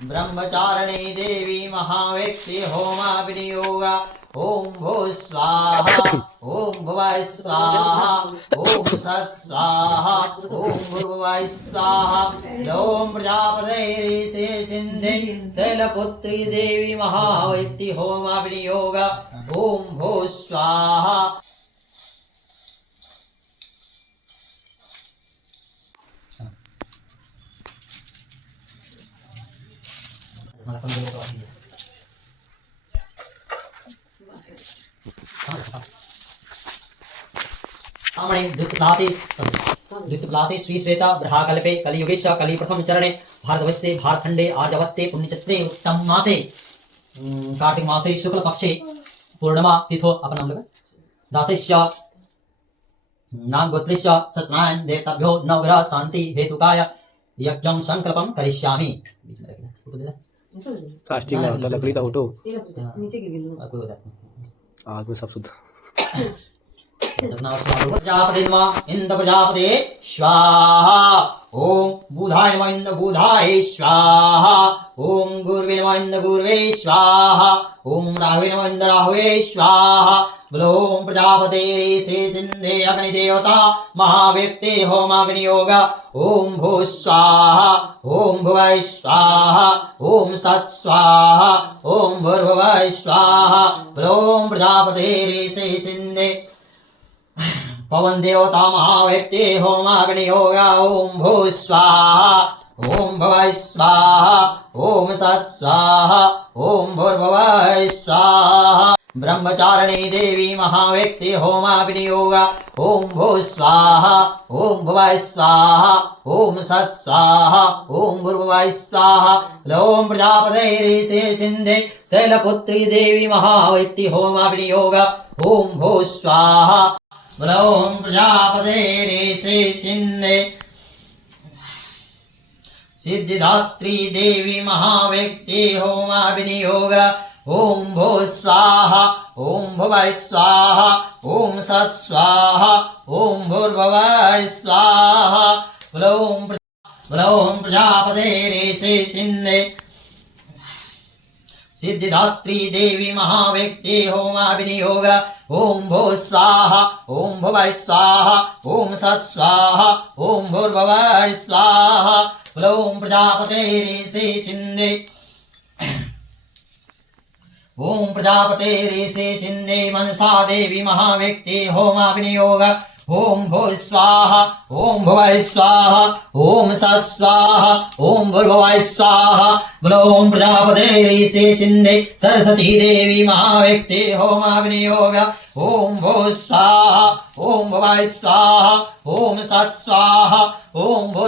ब्रह्मचारिणी देवी महाव्यक्ति होमा विनियोग ओम भू स्वाहा ओम भुवाय स्वाहा ओम सत् स्वाहा ओम भूर्भुवाय स्वाहा ओम प्रजापते सिंधे शैलपुत्री देवी महाव्यक्ति होमा विनियोग ओम भू स्वाहा। द्वितीय श्री श्वेता ब्रह्मकल्पे कलियुगेश कलि प्रथम चरणे भारतवर्षे भारतखंडे आर्यवत्ते पुण्यचत्रे उत्तम मासे कार्तिक मासे शुक्ल पक्षे पूर्णिमा तिथो अपन नाम लगा दासस्य नागोत्रिस्य सत्यनारायण देवताभ्यो नवग्रह शांति हेतुकाय यज्ञं संकल्पं करिष्यामि। प्लास्टिक में लकड़ी का फोटो नीचे गिर गई आग में सब शुद्ध। प्रजापति नमः इंद्र प्रजापते स्वाहा ओम बुधाय नमः इंद्र बुधाय स्वाहा ओम गुरुवे नमः इंद्र गुरुवे स्वाहा ओम राहुवे नमः इंद्र राहुवे स्वाहा। बोलो ओम प्रजापते ऋषि सिंधे अग्नि देवता महाव्यक्ति होमा विनियोग ओम भू स्वाहा ओम भुवाय स्वाहा ओम सत् स्वाहा ओम भूर्भुवाय स्वाहा। बोलो ओम प्रजापते ऋषि सिंधे पवन देवता महाव्यक्ति होमा विनियोग ओम भू स्वाहा ओम भवाय स्वाहा ओम सत् स्वाहा ओम भूर्भुवाय स्वाहा। ब्रह्मचारिणी देवी महाव्यक्ति होमा विनियोग ओम भू स्वाहा ओम भवाय स्वाहा ओम सत् स्वाहा ओम भूर्भुवाय स्वाहा। ओम प्रजापते ऋषि सिंधे शैलपुत्री देवी महाव्यक्ति होमा विनियोग ओम भू स्वाहा। ओम प्रजापते ऋषि सिंधे सिद्धिदात्री देवी महाव्यक्ति होमा विनियोग ओम भू स्वाहा ओम भुवाय स्वाहा ओम सत् स्वाहा ओम भूर्भुवाय स्वाहा। ओम प्रजापते ऋषि सिंधे सिद्धिदात्री देवी महाव्यक्ति होमा विनियोग ओम भू स्वाहा ओम भुवाय स्वाहा ओम सत् स्वाहा ओम भूर्भुवाय स्वाहा। ओम प्रजापते ऋषि सिंधे ओम प्रजापते ऋषि सिंधे मनसा देवी महाव्यक्ति होमा विनियोग ओम भू स्वाहा ओम भुवाय स्वाहा ओम सत् स्वाहा ओम भूर्भुवाय स्वाहा। ओम प्रजापते ऋषि सिंधे सरस्वती देवी महाव्यक्ति होमा विनियोग ओम भू स्वाहा ओम भुवाय स्वाहा ओम सत् स्वाहा ओम भूर्भुवाय